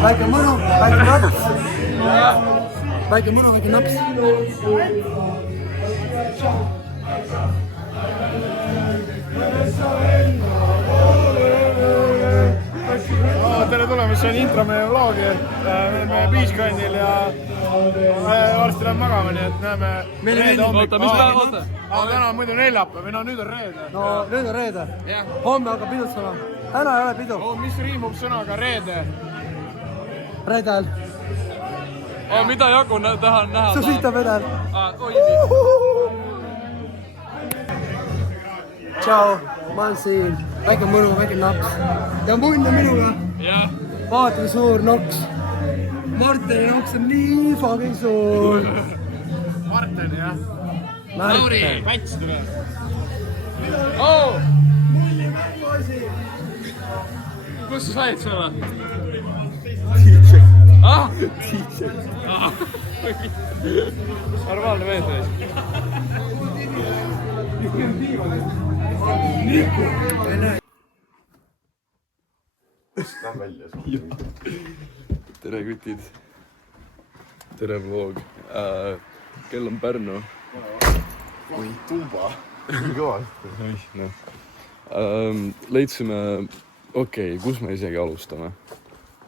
väike mõnu, väike naps. Väike mõnu, väike naps. Tere tulemast, see on intro meie vlogi. Me oleme Beach Grindil ja varsti läheme magama, nii et näeme reede hommik. Täna on muidu neljapäev või no nüüd on reede. No nüüd on reede. Homme hakkab pidutsema. Täna ei ole pidu. Mis riimub sõnaga reede? Redel. Mida Jagu tahan näha? Su sita vedel. Tšau, ma olen siin. Väike mõnu, väike naps. Ja munn on minuga. Vaata, kui suur noks. Marteni noks on nii fucking suur. Marten, jah? Lauri, Päts tuleb. Kus sa said selle? DJ. DJ. Normaalne mees ees. Tere kütid. Tere vlog. Kell on Pärnu. Oi, tuuba. Nii kõvasti. Leidsime, kus me isegi alustame?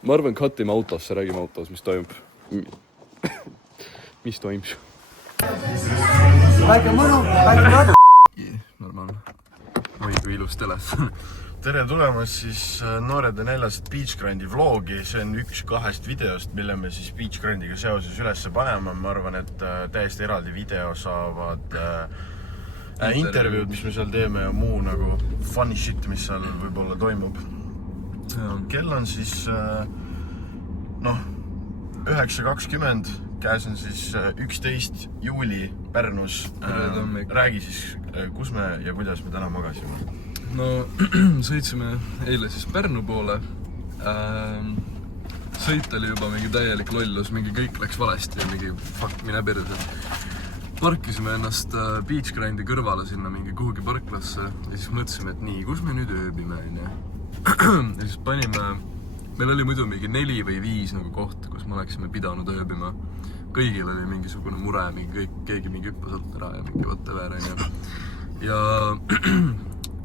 Ma arvan, katime autosse, räägime autos, mis toimub. Mis toimub? Väike mõnu, väike naps. Normaalne. Oi, kui ilus telefon. Tere tulemast siis Noored ja Neljased Beach Grindi vlogi. See on üks 2 videost, mille me siis Beach Grindiga seoses ülesse paneme. Ma arvan, et täiesti eraldi video saavad intervjuud, mis me seal teeme ja muu nagu funny shit, mis seal võib-olla toimub. Kell on siis 9.20, käes on siis 11. juuli Pärnus. Räägi siis, kus me ja kuidas me täna magasime? No, sõitsime eile siis Pärnu poole. Sõit oli juba mingi täielik lollus, mingi kõik läks valesti ja mingi fuck, mine perse. Parkisime ennast Beach Grindi kõrvale sinna mingi kuhugi parklasse ja siis mõtlesime, et nii, kus me nüüd ööbime? Ja siis panime, meil oli muidu mingi 4 või 5 nagu koht, kus me oleksime pidanud ööbima. Kõigil oli mingisugune mure, keegi mingi hüppas alt ära ja mingi whatever. Ja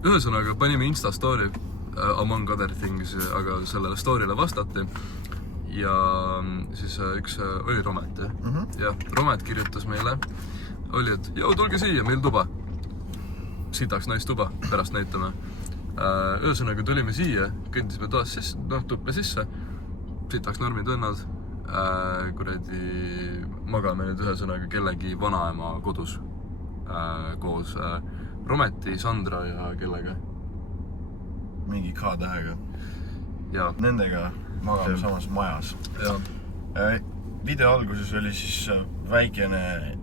ühesõnaga panime Insta story among other things, aga sellele story'le vastati. Ja siis üks oli Romet, ja Romet kirjutas meile, oli, et jau, tulge siia, meil tuba. Sitaks naistuba, pärast näitame. Ühesõnaga tulime siia, kõndisime toas sisse, tuppe sisse, sitaks normid õnnad, kuradi magame nüüd ühesõnaga kellegi vanaema kodus koos Rometi, Sandra ja kellega? Mingi K-tähega. Ja. Nendega magame samas majas. Video alguses oli siis väikene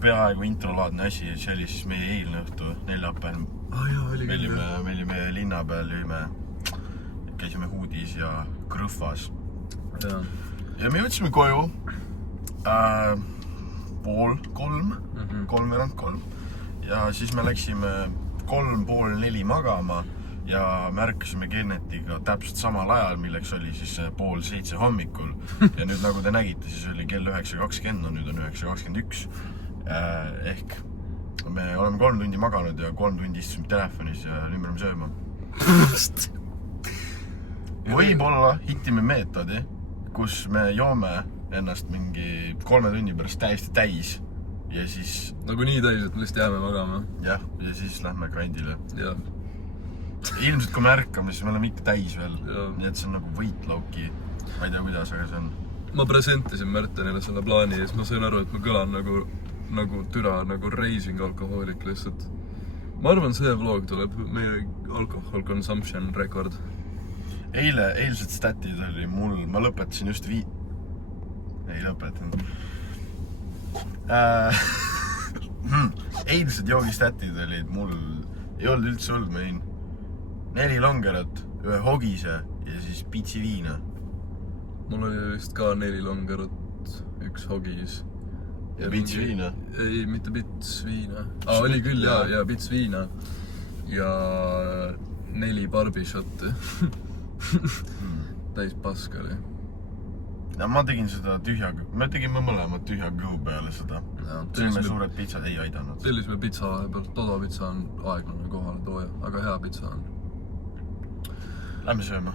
peaaegu introlaadne asi, see oli siis meie eilne õhtu, neljapäev. Me olime linna peal, käisime Huudis ja Krõhvas. Ja me jõudsime koju 2:30, ja siis me läksime 3:30 magama ja märkasime Kennetiga täpselt samal ajal, milleks oli siis 6:30 hommikul. Ja nüüd nagu te nägite, siis oli kell 9.20, no nüüd on 9.21. Ehk me oleme 3 tundi maganud ja 3 tundi istusime telefonis ja nüüd me oleme sööma. Võib-olla hitime meetodi, kus me joome ennast mingi 3 tunni pärast täiesti täis ja siis... Nagu nii täis, et me lihtsalt jääme magama. Jah, ja siis lähme grindile. Ja. Ilmselt kui me ärkame, siis me oleme ikka täis veel. Nii et see on nagu võitlauki. Ma ei tea, kuidas, aga see on... Ma presentisin Märtenile selle plaani ja siis ma sain aru, et ma kõlan nagu türa, nagu racing alkohoolik lihtsalt. Ma arvan, see vlog tuleb meie alkohol consumption record. Eilsed statid oli mul, ma lõpetasin just ei lõpetanud. Eilsed joogistatid olid mul, ei olnud üldse olnud, ma jõin 4 longerot, 1 hogise ja siis pitsi viina. Mul oli vist ka 4 longerot, 1 hogis. Ja pits viina? Ei, mitte pits viina. Oli küll, ja pits viina. Ja 4 barbishotti. täis paska oli. Ja ma tegin seda tühja, me tegime mõlemad tühja kõhu peale seda. Sõime suured pitsad ei aidanud. Tellisime pitsa vahepeal, Todo pitsa on aeglane kohale tooja, aga hea pitsa on. Lähme sööma.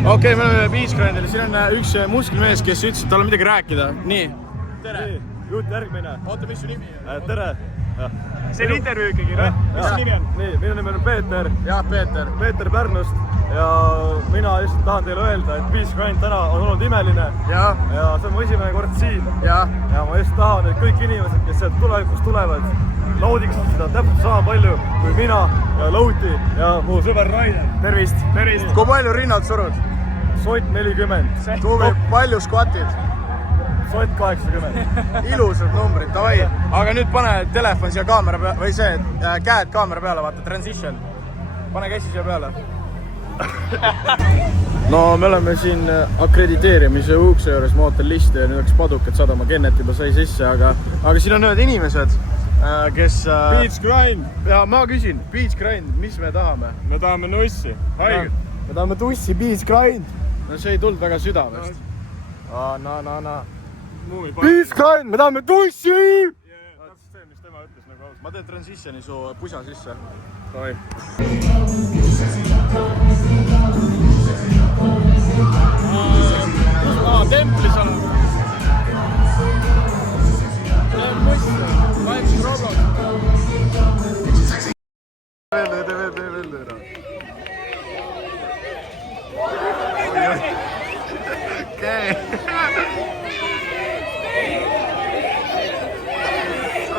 Okei, me oleme Beach Grindil, siin on üks musklimees, kes ütles, et tal on midagi rääkida. Nii. Tere. Jutt järgmine. Oota, mis su nimi on? Tere. See on intervjuu ikkagi, või? Mis su nimi on? Nii, minu nimi on Peeter. Jaa, Peeter. Peeter Pärnust. Ja mina lihtsalt tahan teile öelda, et Beach Grind täna on olnud imeline. Ja see on mu esimene kord siin. Ja ma just tahan, et kõik inimesed, kes sealt tulevikust tulevad, naudiksid seda täpselt sama palju kui mina ja Louti ja mu sõber Rainer. Tervist. Kui palju rinnad surud? Sott 40. Tuvi, palju skvatid? Sott 80. Ilusad numbrid, davai. Aga nüüd pane telefon siia kaamera peale, või see, käed kaamera peale, vaata, transition. Pane käsi siia peale. No me oleme siin akrediteerimise ukse juures, ma ootan listi ja nüüd hakkas padukad sadama, Kennet juba sai sisse, aga siin on ühed inimesed, kes... Beach Grind! Ja ma küsin, Beach Grind, mis me tahame? Me tahame nussi, haiged. Me tahame tussi, Beach Grind! No see ei tulnud väga südamest. Beach Grind, me tahame tussi! Täpselt see, mis tema ütles nagu ausalt. Ma teen transitioni su pusa sisse. Davai. Templis oleme. Teen bussi. Vaimsi Roblox.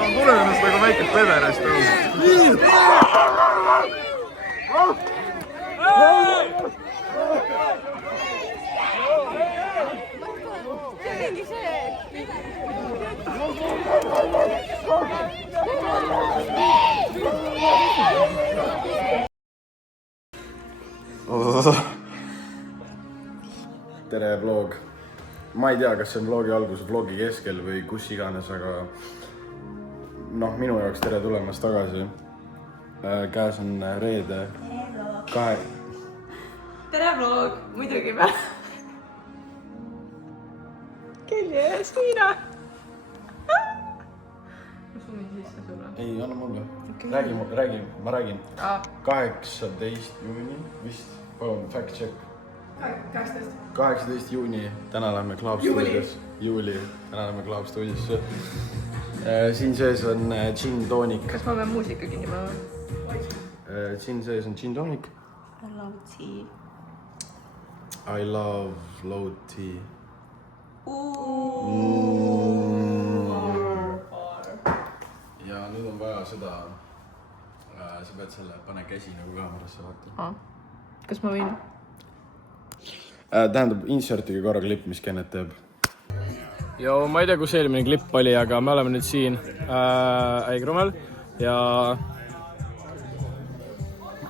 On tulemas nagu väike pederast tõus. Tere vlog. Ma ei tea, kas see on vlogi algus, vlogi keskel või kus iganes, aga noh, minu jaoks tere tulemast tagasi. Käes on reede. Tere vlog, muidugi või? Kelli ees Miina. Ma sumin sisse sulle. Ei, anna mulle. Räägi, ma räägin. 18 juuni vist, palun fact check. 18 juuni, täna läheme Club Studios. Juuli, täna läheme Club Studiosse. Siin sees on gin tonic. Kas ma pean muusika kinni panema? Siin sees on gin tonic. I love tea. I love low tea. Ja nüüd on vaja seda, sa pead selle, pane käsi nagu kaamerasse vaata. Kas ma võin? Tähendab, insertige korra klipp, mis Kennet teeb. Jo, ma ei tea, kus eelmine klipp oli, aga me oleme nüüd siin Äigrumel ja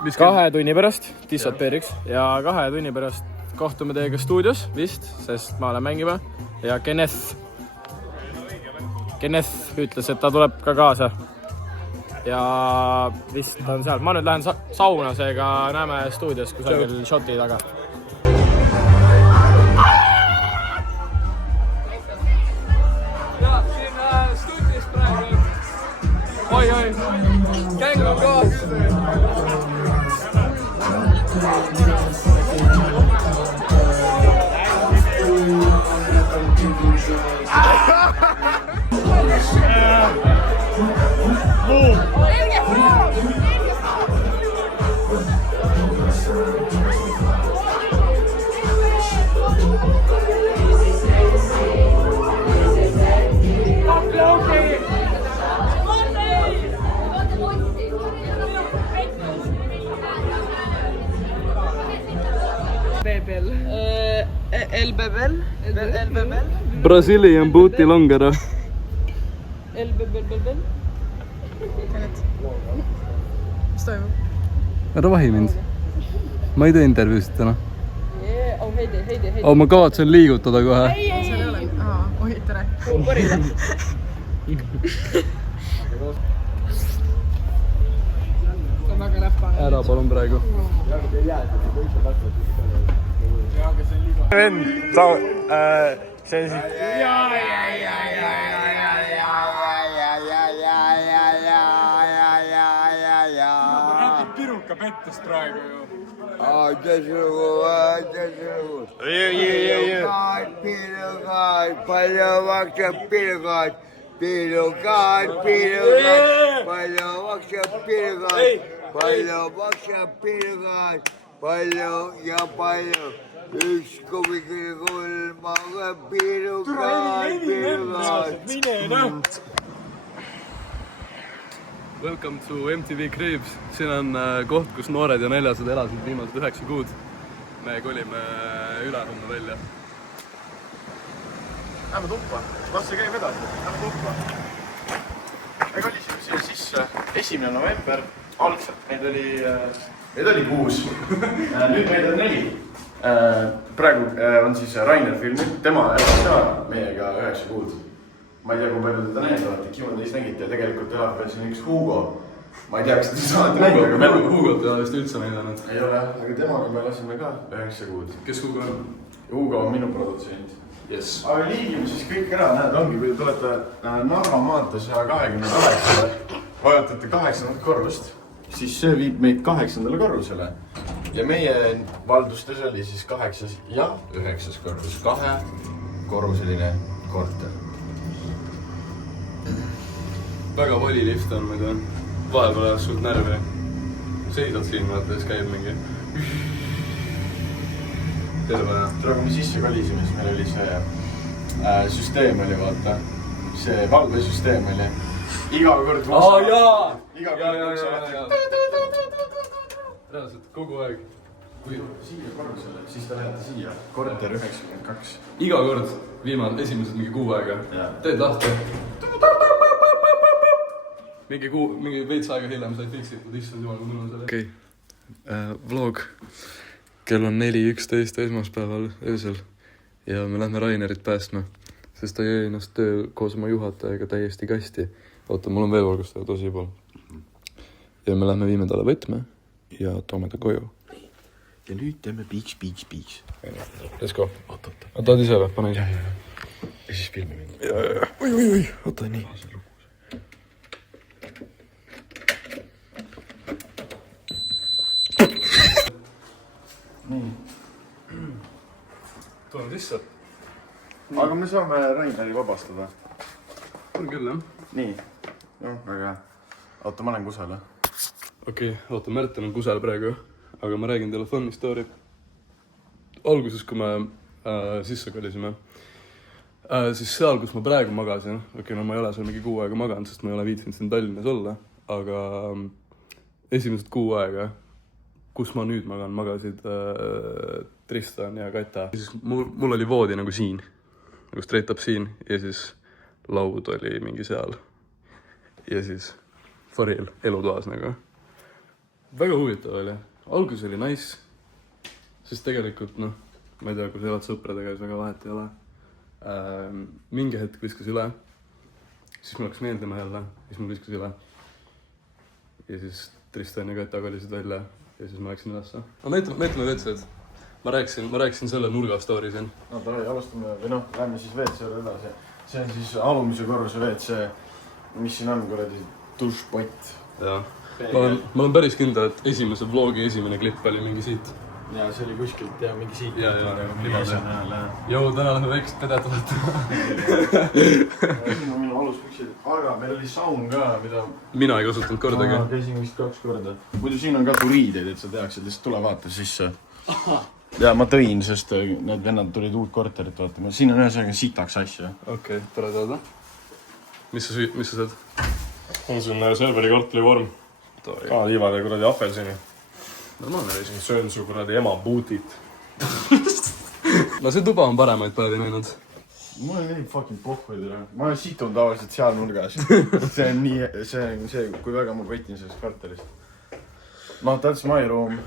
2 tunni pärast dissoteeriks ja 2 tunni pärast kohtume teiega stuudios vist, sest ma olen mängima ja Kenneth ütles, et ta tuleb ka kaasa ja vist ta on seal. Ma nüüd lähen sauna, seega näeme stuudios kusagil shoti taga. Ja, siin stuudios praegu. Oi, käng on ka küll. El Bebel. Brazilian booty longer. El Bebel. Mis toimub? Ära vahi mind. Ma ei tee intervjuusid täna. Oh, heidi. Oh, ma kavatsen liigutada kohe. Seal ei ole. Oi, tere. Korida. See on väga ära palun praegu. vend, see on siis... Piruka pettust praegu ju. Pirukaat, palju maksab pirukaat, palju maksab palju ja palju. 1,3 aga pirukaat. Welcome to MTV Cribs. Siin on koht, kus noored ja näljased elasid viimased 9 kuud. Me kolime ülehomme välja. Lähme tuppa. Las see käib edasi. Lähme tuppa. Me kolisime siia sisse 1. november. Algselt meid oli 6. Nüüd meid on 4. Praegu on siis Rainer filmid. Tema elas ka meiega 9 kuud. Ma ei tea, kui palju teda näinud olete, Q&A's nägite ja tegelikult elab veel siin üks Hugo. Ma ei tea, kas te saate näinud, aga meil Hugot ei ole vist üldse näidanud. ei ole, aga temaga me lasime ka 9 kuud. Kes Hugo on? Hugo on minu produtsent. Yes. Aga liigime siis kõik ära, näed, ongi, kui te tulete Narva maantee 128-le, vajutate 8. korrust, siis see viib meid 8. korrusele. Ja meie valdustes oli siis 8. ja 9. korrus, 2-korruseline korter. Väga vali lift on muidu. Vahepeal ajas sult närvi. Seisad siin, vaata, siis käib mingi... Terve. Tule, kui me sisse kolisime, siis meil oli see süsteem oli, vaata. See valvesüsteem oli. Iga kord... jaa! Iga kord sa oled... Reaalselt, kogu aeg. Kui siia korrusele, siis ta lähete siia. Korter 92. Iga kord, esimesed mingi kuu aega. Teed lahti. Mingi veits aega hiljem sai fiksitud, issand jumal, kui mul on selle. Okei, vlog. Kell on 4:11 esmaspäeval öösel ja me lähme Rainerit päästma, sest ta jäi ennast töö koos oma juhatajaga täiesti kasti. Oota, mul on veel valgustada tosi pool. Ja me lähme viime talle võtme ja toome ta koju. Ja nüüd teeme piiks. Let's go. Tahad ise või? Pane ise. Ja siis filmi mind. Oi. Oota, nii. Nii. Toon sisse. Aga me saame Raineri vabastada. On küll, jah. Nii. Väga hea. Oota, ma olen kusel, jah? Okei, oota, Märten on kusel praegu, aga ma räägin teile funny story. Alguses, kui me sisse kolisime, siis seal, kus ma praegu magasin, no ma ei ole seal mingi kuu aega maganud, sest ma ei ole viitsinud siin Tallinnas olla, aga esimesed kuu aega, kus ma nüüd magasid Tristan ja Kata. Siis mul oli voodi nagu siin, nagu straight up siin ja siis laud oli mingi seal ja siis Faril elutoas nagu. Väga huvitav oli. Algus oli nice, sest tegelikult ma ei tea, kui sa elad sõpradega, siis väga vahet ei ole. Mingi hetk viskas üle, siis mul hakkas meeldima jälle, siis mul viskas üle. Ja siis Tristan ja Kata kolisid välja ja siis ma läksin ülesse. Näitame WC-d. Ma rääkisin selle nurga story siin. No tore, alustame, või lähme siis WC-le edasi. See on siis alumise korruse WC, mis siin on, kuradi dušpott. Jaa. Ma olen päris kindel, et esimese vlogi esimene klipp oli mingi siit. Ja see oli kuskilt, mingi siit. Jou, täna lähme väikest pedet vaatama. Siin on minu aluspüksid, aga meil oli saun ka, mida... Mina ei kasutanud kordagi. Käisin vist 2 korda. Muidu siin on ka turiideid, et sa teaksid, lihtsalt tule vaata sisse. Ja ma tõin, sest need vennad tulid uut korterit vaatama. Siin on ühesõnaga sitaks asja. Okei, tore teada. Mis sa saad? On siin Selveri kartulivorm. Liivad ja kuradi apelsini. Normaalne reis. Söön su kuradi ema bootit. No see tuba on paremaid päevi näinud. Mul on nii fucking pohhuid üle. Ma olen situnud tavaliselt seal nurgas. See on see, kui väga ma võtin sellest kvartalist. No, that's my room.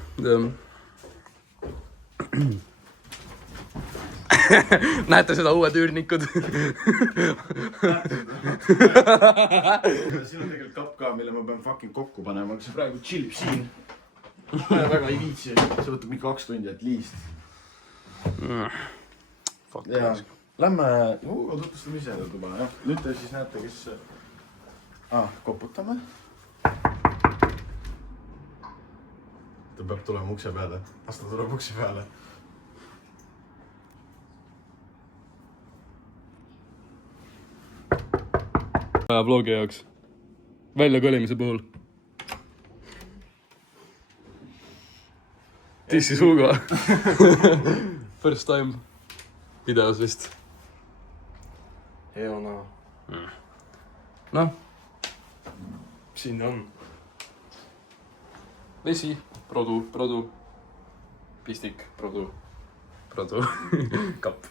näete seda uued üürnikud? siin on tegelikult kapp ka, mille ma pean fucking kokku panema, aga see praegu chillib siin. Väga ei viitsi, see võtab mingi 2 tundi at least. Ja lähme, tutvustame ise seda tuba, jah. Nüüd te siis näete, kes... koputame. Ta peab tulema ukse peale. Las ta tuleb ukse peale. Vlogi jaoks. Väljakolimise puhul. Tissi suuga. First time videos vist. Heo naa. Noh, Siin on. vesi, produ, pistik, produ, kapp.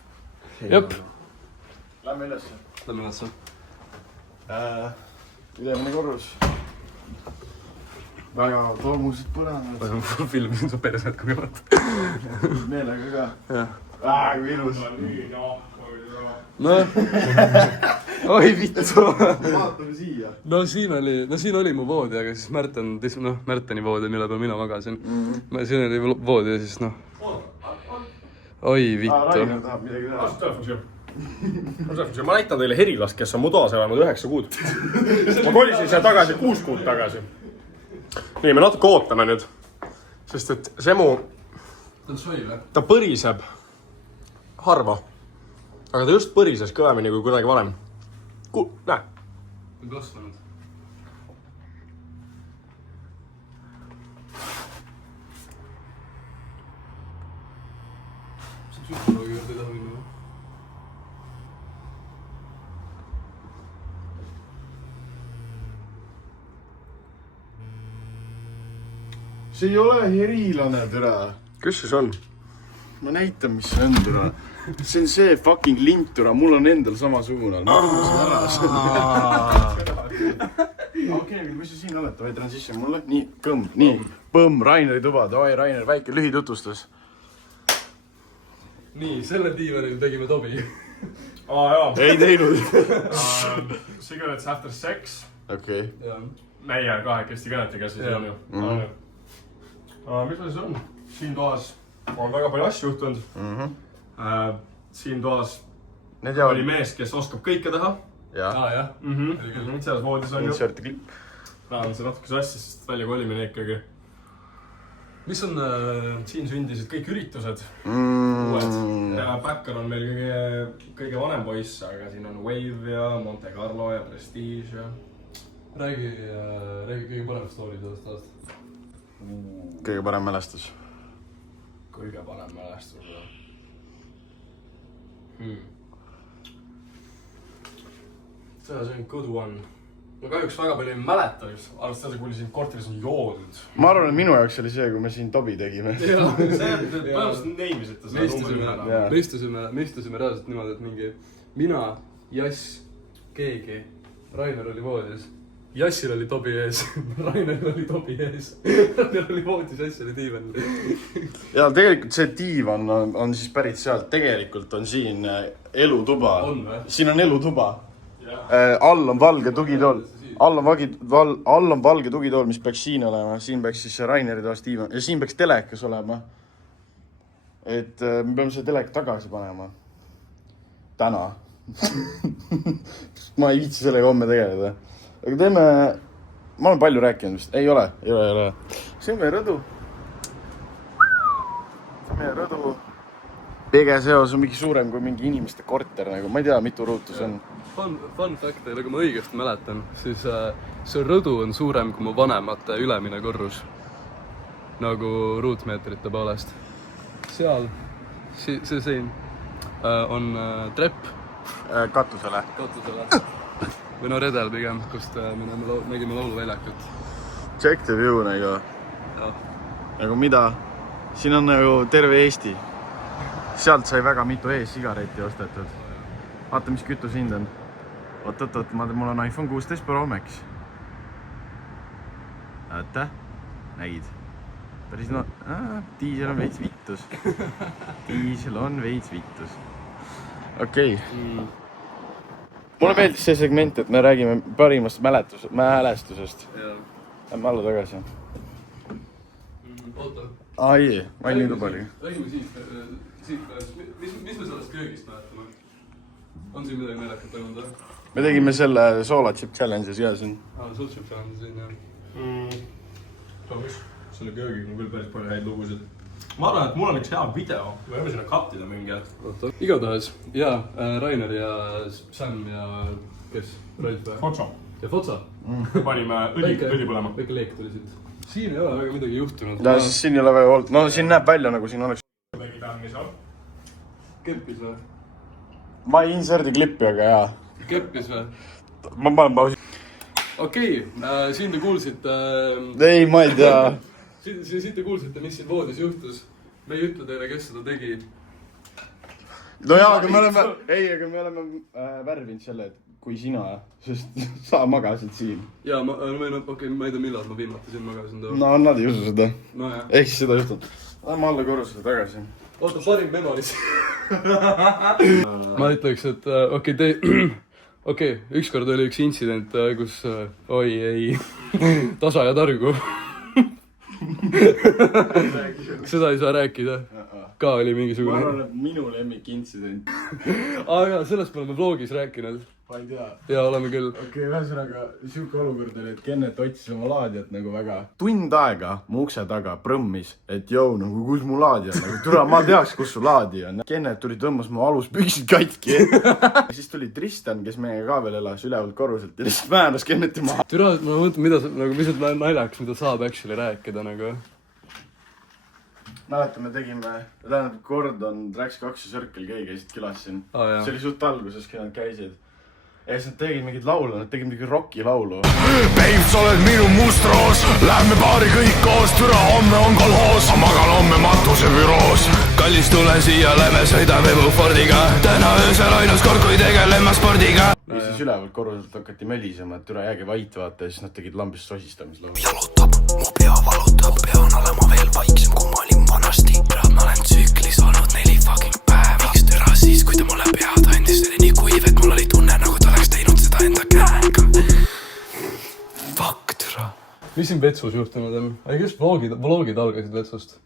Jep, Lähme ülesse. lähme ülesse. Ülemine korrus. Väga tolmused põrandad. Filmin su perset kogemata. Meelega ka. Kui ilus. Noh, oi vittu. Vaatame siia. No siin oli mu voodi, aga siis Märteni voodi, mille peal mina magasin. Siin oli voodi ja siis noh. Oi vittu. Rainer tahab midagi teha. Ma näitan teile Herilast, kes on mu toas elanud 9 kuud. Ma kolisin siia tagasi 6 kuud tagasi. Nii, me natuke ootame nüüd. Sest et see mu... Ta on soi või? Ta põriseb harva. Aga ta just põrises kõvemini kui kuidagi varem. Näe. Ta on kasvanud. Saab süstloogi juurde ei taha minna või? See ei ole herilane, türa. Kes siis on? Ma näitan, mis see on, türa. See on see fucking lint, türa. Mul on endal samasugune. Okei, kui sa siin oled, vaid transition mulle. Nii, kõmm, nii. Põmm, Raineri tuba. Davai, Rainer, väike lühitutvustus. Nii, selle diivanil tegime Tobi. Jaa. Ei teinud. Cigarettes after sex. Okei. Meie kahekesti kõnetiga siis on ju. Mis meil siis on? Siin toas on väga palju asju juhtunud. Siin toas oli mees, kes oskab kõike teha. Jah. Selles voodis on ju. Inserti klipp. Praegu see natuke sassi, sest väljakolimine ikkagi. Mis on siin sündisid kõik üritused? Uued. Backer on meil kõige vanem poiss, aga siin on Wave ja Monte Carlo ja Prestige ja... Räägi kõige parem story sellest aastast. Kõige parem mälestus. Kõige parem mälestus. See on good one. Ma kahjuks väga palju ei mäleta just, arvestades kui siin korteris on joodud. Ma arvan, et minu jaoks oli see, kui me siin Tobi tegime. See on põhimõtteliselt neimisite seda Me istusime reaalselt niimoodi, et mingi mina, Jass, keegi, Rainer oli voodis. Jassil oli Tobi ees, Rainer oli Tobi ees. Rainer oli voodis, Jass oli diivan. Ja tegelikult see diivan on siis pärit sealt. Tegelikult on siin elutuba. On või? Siin on elutuba. All on valge tugitool. All on valge tugitool, mis peaks siin olema. Siin peaks siis Raineri toas diivan. Ja siin peaks telekas olema. Et me peame selle teleka tagasi panema. Täna. Ma ei viitsi sellega homme tegeleda. Aga teeme... Ma olen palju rääkinud vist. Ei ole. See on meie rõdu. Meie rõdu. Pege seos on mingi suurem kui mingi inimeste korter. Ma ei tea, mitu ruutu see on. Fun fact teile, kui ma õigesti mäletan, siis see rõdu on suurem kui mu vanemate ülemine korrus. Nagu ruutmeetrite poolest. Seal, see siin on trepp. Katusele. Või no redel pigem, kust me nägime lauluväljakut. Check the view nagu. Nagu mida? Siin on nagu terve Eesti. Sealt sai väga mitu e-sigaretti ostetud. Vaata, mis kütus hind on. Oot, mul on iPhone 16 Pro Max. Vaata, nägid. Päris diisel on veits vittus. okei. Mulle meeldis see segment, et me räägime parimast mälestusest. Lähme alla tagasi. oota. Ai, ma ei nii tubali. Räägime siit. Mis me sellest köögist mäletame? On siin midagi naljakat toimunud või? Me tegime selle Sola Chip Challenge'is ka siin. Soul Chip Challenge siin, jah. Selle köögiga on küll päris palju häid lugusid. Ma arvan, et mul on üks hea video. Me võime sinna kattida mingi hetk. Igatahes, jaa, Rainer ja Sam ja kes? Rolf või? Fotso. Ja Fotsa. Panime õli põlema. Väike leek tuli siit. Siin ei ole väga midagi juhtunud. Ja siis siin ei ole väga olnud. No siin näeb välja nagu siin oleks. Keppis või? Ma ei inserdi klippi, aga jaa. Keppis või? Ma panen pausi. Okei, siin te kuulsite... Ei, ma ei tea. Siin te kuulsite, mis siin voodis juhtus. Me ei ütle teile, kes seda tegi. No jaa, aga me oleme värvinud selle, et kui sina, sest sa magasid siin. Jaa, ma ei tea millal ma viimati siin magasin. No nad ei usu seda. No jah. Ehk siis seda juhtub. Lähme alla korrusele tagasi. Oota, parim memoris. Ma ütleks, et okei, ükskord oli üks intsident, kus oi ei, tasa ja targu. Seda ei saa rääkida. Ka oli mingisugune... Ma arvan, et minu lemmik intsident. Aga sellest me oleme vlogis rääkinud. Ma ei tea. Ja oleme küll. Okei, ühesõnaga, siuke olukord oli, et Kennet otsis oma laadijat nagu väga. Tund aega mu ukse taga prõmmis, et jõu, nagu kus mu laadija on. Nagu türa, ma teaks, kus su laadija on. Kennet tuli tõmbas mu aluspüksid katki. Siis tuli Tristan, kes meiega ka veel elas ülevalt korruselt ja lihtsalt väänas Kenneti maha. Türa, ma mõtlen, mis on naljaks, mida saab actually rääkida nagu. Mäletame, tegime, tähendab, Gordon, Drax 2 ja Circle K käisid külas siin. See oli suht alguses, kui nad käisid. Ja siis nad tegid mingid laulu, nad tegid mingid rocki laulu. Babe, sa oled minu must roos. Lähme baari kõik koos, türa homme on kolhoos. Ma magan homme matusebüroos. Kallis, tule siia, lähme sõidame Fordiga. Täna öösel ainus kord, kui tegelema spordiga. Ja siis ülevalt korruselt hakati mölisema, et türa jääge vait vaata ja siis nad tegid lambist sosistamislaulu. Jalutab, mu pea valutab. Pean olema veel vaiksem, kui ma olin vanasti. Ma olen tsüklis olnud 4 fucking päeva. Miks türa siis, kui ta mulle pead andis? See oli nii kuiv, et mul oli tunne, nagu ta oleks teinud seda enda käega. Fuck, türa. Mis siin vetsus juhtunud on? Ei, kes vlogid algasid vetsust?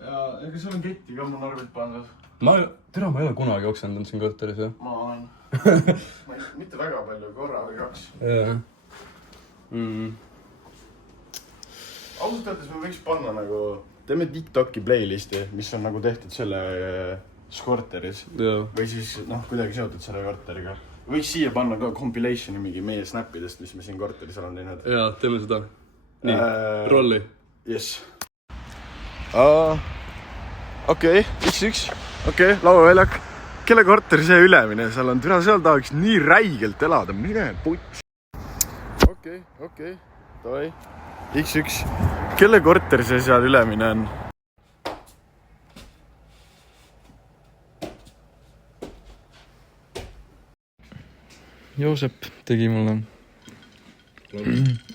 Ja ega sul on ketti ka mun arved pandud? Ma ei ole kunagi oksendanud siin korteris, jah? Ma olen. Mitte väga palju, korra või 2. Jah. Ausalt öeldes me võiks panna nagu... Teeme TikToki playlisti, mis on nagu tehtud selle korteris. Või siis, kuidagi seotud selle korteriga. Võiks siia panna ka compilationi mingi meie snappidest, mis me siin korteris oleme teinud. Jaa, teeme seda. Nii, rolli. Yes. Okei, 1-1. Okei, lauaväljak. Kelle korteri see ülemine seal on? Türa, seal tahaks nii räigelt elada. Mine puts. Okei. Toi. X1. Kelle korter see seal ülemine on? Joosep tegi mulle.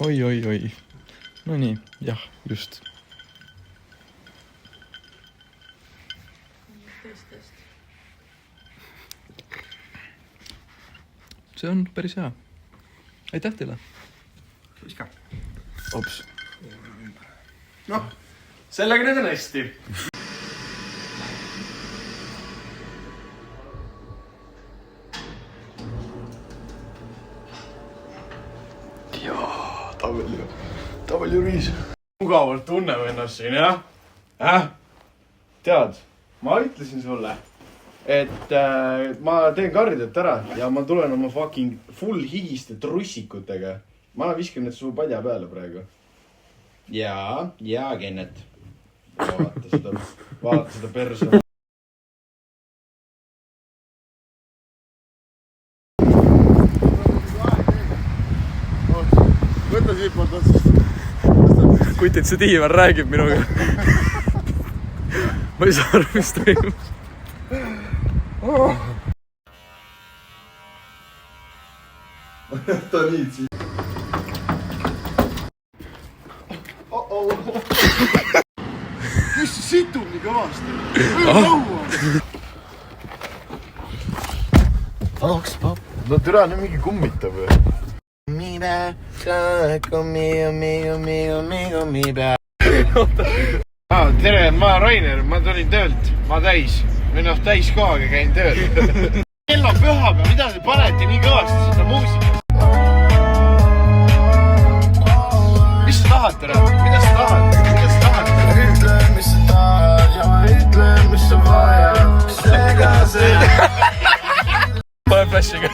Oi. No nii, jah, just. See on päris hea. Aitäh teile. Siis ka. Ops. Noh, sellega nüüd on hästi. Jaa, W-riis. Mugavalt tunneme ennast siin, jah? Tead, ma ütlesin sulle, et ma teen kardjat ära ja ma tulen oma fucking full higiste trussikutega. Ma viskan need su padja peale praegu. Jaa, Kennet. Vaata seda perse. Võta siit poolt otsast. Kutit, see Tiivar räägib minuga. Ma ei saa aru, mis toimub. Ta nii siis. Kus see situb nii kõvasti? No türa, nüüd mingi kummitab või? Tere, ma olen Rainer, ma tulin töölt, ma täis kohaga käin tööl. Kell on pühapäev, mida te panete nii kõvasti sinna muusika? Mis sa tahad, tere? Mida sa tahad? Ütle, mis sa tahad ja ma ütlen, mis sa vajad. Seega see... Pane flashiga.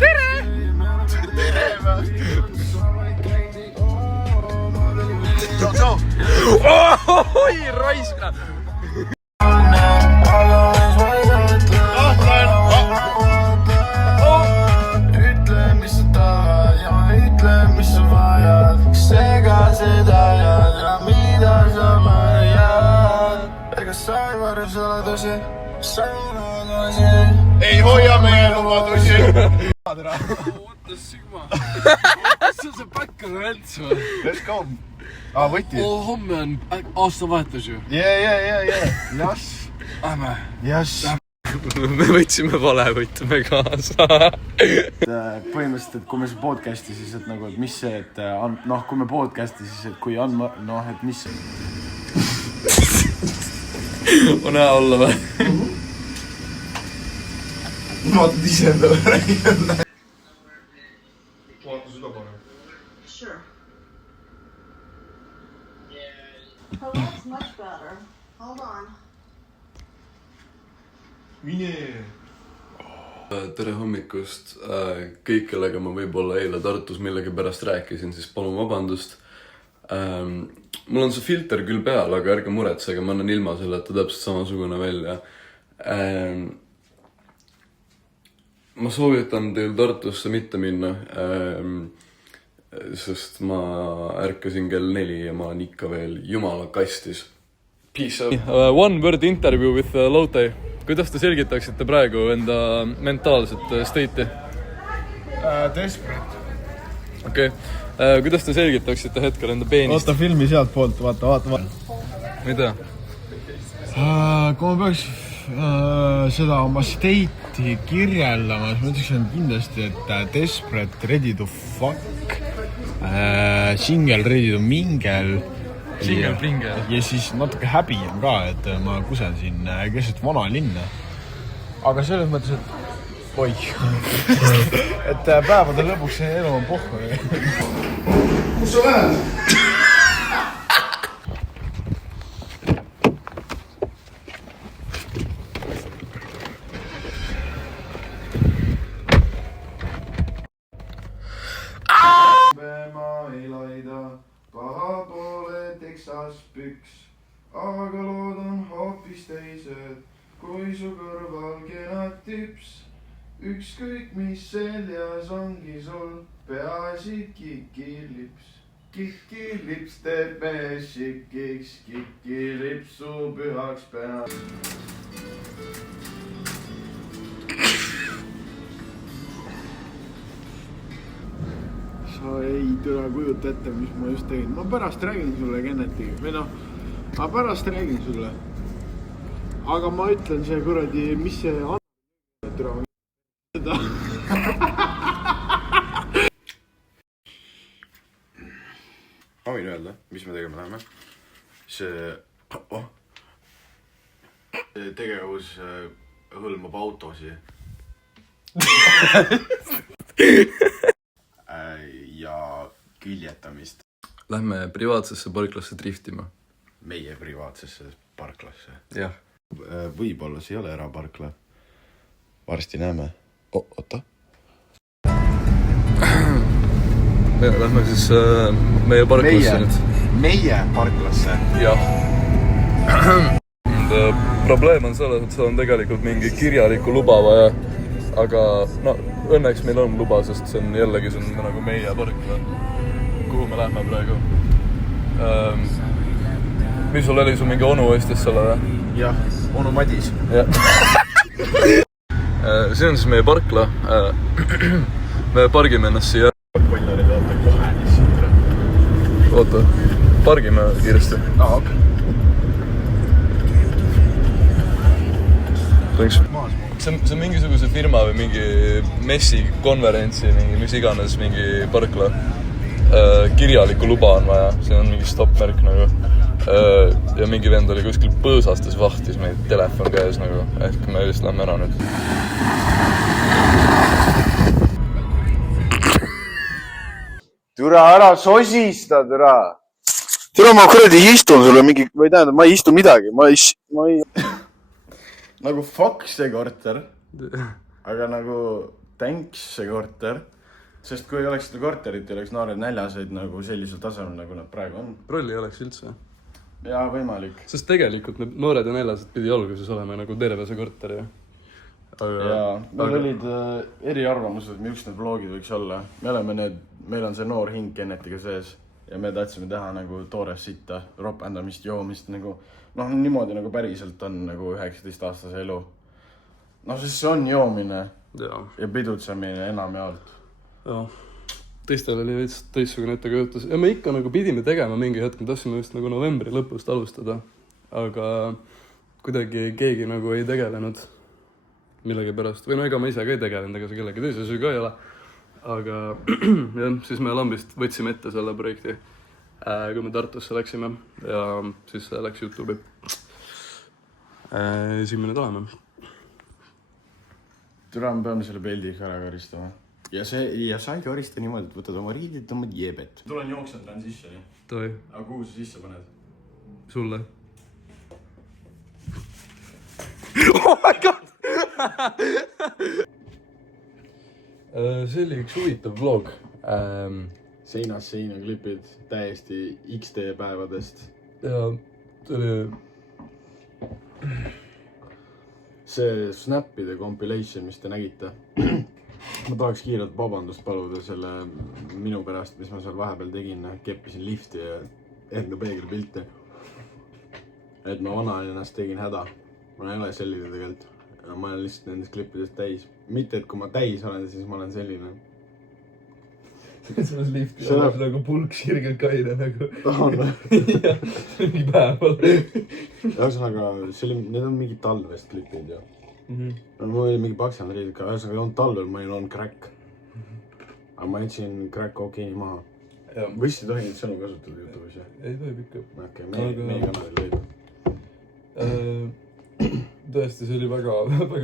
Tere! Tšau! Oi, raiska! Ütle, mis sa tahad ja ma ütlen, mis sa vajad. Seega seda jääd ja mida sa vajad. Ega sa ei varju saladusi, sa ei lubadusi. Ei hoia meie lubadusi! What the sigma? See on see backer üldse või? Let's go! Võti? Homme on aastavahetus ju. Jass. Lähme. Jass. Me võtsime valevõtme kaasa. Põhimõtteliselt, et kui me see podcasti, siis et nagu, et mis see, et noh, kui me podcasti, siis et kui on, noh, et mis... On hea olla või? Vaatad ise enda räägida. Vaata süda parem. Sure. Oh, that's much better. Hold on. Tere hommikust. Kõik, kellega ma võib-olla eile Tartus millegipärast rääkisin, siis palun vabandust. Mul on see filter küll peal, aga ärge muretsege, ma annan ilma selle, et ta täpselt samasugune välja. Ma soovitan teil Tartusse mitte minna, sest ma ärkasin kell 4 ja ma olen ikka veel jumala kastis. Peace out. One word interview with Lotte. Kuidas te selgitaksite praegu enda mentaalset state'i? Desperate. Okei. Kuidas te selgitaksite hetkel enda peenist? Oota filmi sealt poolt, vaata. Mida? Kui ma peaks seda oma state'i kirjeldama, siis ma ütleksin kindlasti, et desperate, ready to fuck, single, ready to mingle. Single pringel. Ja siis natuke häbi on ka, et ma kusen siin keset vana linna. Aga selles mõttes, et oih, et päevade lõpuks see elu on pohku. Kus sa lähed? Ma ei laida, paha poole teksas püks, aga lood on hoopis teised, kui su kõrval kenad tips. Ükskõik mis seljas ongi sul, peaasi kikilips. Kikilips teeb mees šikiks, kikilips su pühaks peab. Sa ei türa kujuta ette, mis ma just tegin. Ma pärast räägin sulle Kennetiga. Või noh, ma pärast räägin sulle. Aga ma ütlen see kuradi, mis see türa on. Ma võin öelda, mis me tegema läheme. See tegevus hõlmab autosi. Ja küljetamist. Lähme privaatsesse parklasse driftima. Meie privaatsesse parklasse. Jah. Võib-olla see ei ole eraparkla. Varsti näeme. Oota. Lähme siis meie parklasse nüüd. Meie parklasse? Jah. Probleem on selles, et seal on tegelikult mingi kirjaliku luba vaja. Aga no, õnneks meil on luba, sest see on jällegi see on nagu meie parkla. Kuhu me lähme praegu? Mis sul oli su mingi onu Eestis selle või? Jah, onu Madis. See on siis meie parkla. Me pargime ennast siia. Oota, pargime kiiresti. Okay. Thanks. see on mingisuguse firma või mingi messi, konverentsi, mingi mis iganes, mingi parkla kirjalikku luba on vaja, see on mingi stopp-märk nagu. Ja mingi vend oli kuskil põõsastes vahtis meid telefon käes nagu, ehk me just lähme ära nüüd. Türa ära sosista, türa. Türa ma kuradi istun sulle mingi, või tähendab, ma ei istu midagi, ma ei... nagu fuck see korter, aga nagu thanks see korter. Sest kui ei oleks seda korterit, ei oleks noored näljaseid nagu sellisel tasemel, nagu nad praegu on. Rolli ei oleks üldse. Jaa, võimalik. Sest tegelikult need noored ja näljased pidi alguses olema nagu terve see korter, jah. Jaa, meil olid eriarvamused, milles need vlogid võiks olla. Meil on see noor hing Kennetiga sees ja me tahtsime teha nagu toores sitta, ropendamist, joomist nagu, noh, niimoodi nagu päriselt on nagu 19-aastase elu. Noh, siis see on joomine ja pidutsemine enam ja alt. Jaa. Teistel oli veits teistsugune ettekujutus. Ja me ikka nagu pidime tegema mingi hetk, me tahtsime just nagu novembri lõpust alustada. Aga kuidagi keegi nagu ei tegelenud millegi pärast. Või no ega ma ise ka ei tegelenud, ega see kellegi teise süü ka ei ole. Aga jah, siis me Lambist võtsime ette selle projekti, kui me Tartusse läksime ja siis läks YouTube'i. Siin me nüüd oleme. Türa, me peame selle peldi ikka ära karistama. Ja sa ei karista niimoodi, et võtad oma riidid, tõmbad jebet. Tulen jooksen transitioni. Toi. Aga kuhu sa sisse paned? Sulle. Oh my god! See oli üks huvitav vlog. Seinast seina klipid täiesti XD päevadest. Ja see oli... See snappide compilation, mis te nägite. Ma tahaks kiirelt vabandust paluda selle minu pärast, mis ma seal vahepeal tegin. Keppisin lifti ja enda peegelpilte. Et ma vana ennast tegin häda. Ma ei ole selline tegelikult. Ma olen lihtsalt nendest klippidest täis. Mitte, et kui ma täis olen, siis ma olen selline. Selles lifti on nagu pulk sirgelt kaine nagu. On või? Jah, mingi päeval. Ühesõnaga, need on mingi talvest klipid ju. Mul oli mingi paksand riidid ka, ühesõnaga ei olnud talvel, ma ei olnud crack. Aga ma jätsin crack kokeini maha. Võist ei tohi neid sõnu kasutada YouTube'is, jah? Ei tohi ikka. Okei, meie kanalil lõid. Tõesti, see oli väga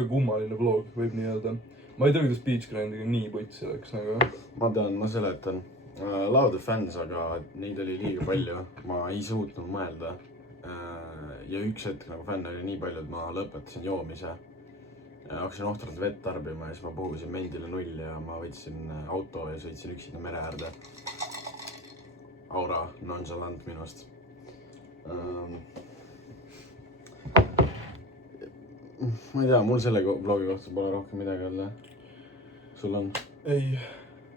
kummaline vlog, võib nii öelda. Ma ei tea, kuidas Beach Grindiga nii putsi läks nagu. Ma tean, ma seletan. Love the fans, aga neid oli liiga palju. Ma ei suutnud mõelda. Ja üks hetk nagu fänn oli nii palju, et ma lõpetasin joomise. Hakkasin ohtralt vett tarbima ja siis ma puhusin mendile 0 ja ma võtsin auto ja sõitsin üksinda mere äärde. Aura nonchalant minust. Ma ei tea, mul selle vlogi kohta pole rohkem midagi öelda. Sul on? Ei.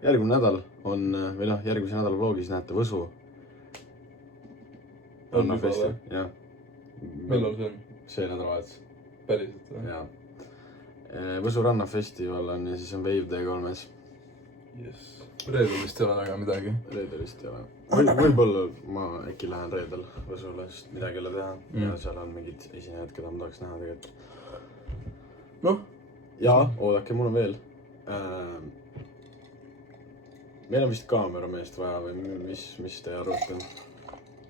Järgmine nädal on, või noh, järgmise nädala vlogis näete Võsu. On juba või? Jah. Millal see on? See nädalavahetus. Päriselt või? Jaa. Võsu rannafestival on ja siis on Wave D3-s. Yes. Reedel vist ei ole väga midagi. Reedel vist ei ole. Võib-olla ma äkki lähen reedel Võsule, sest midagi ei ole teha. Ja seal on mingid esinejad, keda ma tahaks näha tegelikult. Noh? Jaa, oodake, mul on veel. Meil on vist kaamerameest vaja või mis te arvate?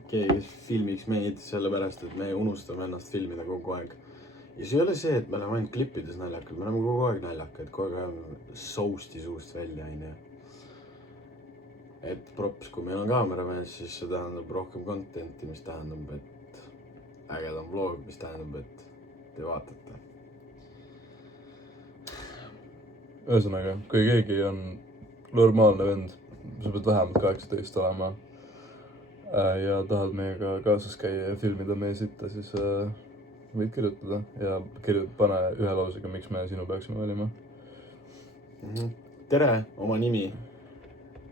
Keegi filmiks meid sellepärast, et me unustame ennast filmida kogu aeg. Ja see ei ole see, et me oleme ainult klippides naljakad, me oleme kogu aeg naljakad, kogu aeg sousti suust välja, aine. Et props, kui meil on kaameramees, siis see tähendab rohkem contenti, mis tähendab, et ägedam vlog, mis tähendab, et te vaatate. Ühesõnaga, kui keegi on normaalne vend, sa pead vähemalt 18 olema ja tahad meiega kaasas käia ja filmida meie sitta, siis võid kirjutada ja pane ühe lausega, miks me sinu peaksime valima. Tere, oma nimi.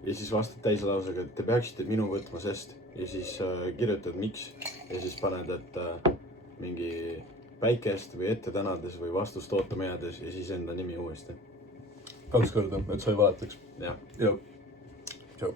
Ja siis vastad täise lausega, et te peaksite minu võtma sest. Ja siis kirjutad miks. Ja siis paned, et mingi päikest või ette tänades või vastust ootama jäädes ja siis enda nimi uuesti. 2 korda, et sa ei valetaks. Jah. Joo. Tšau.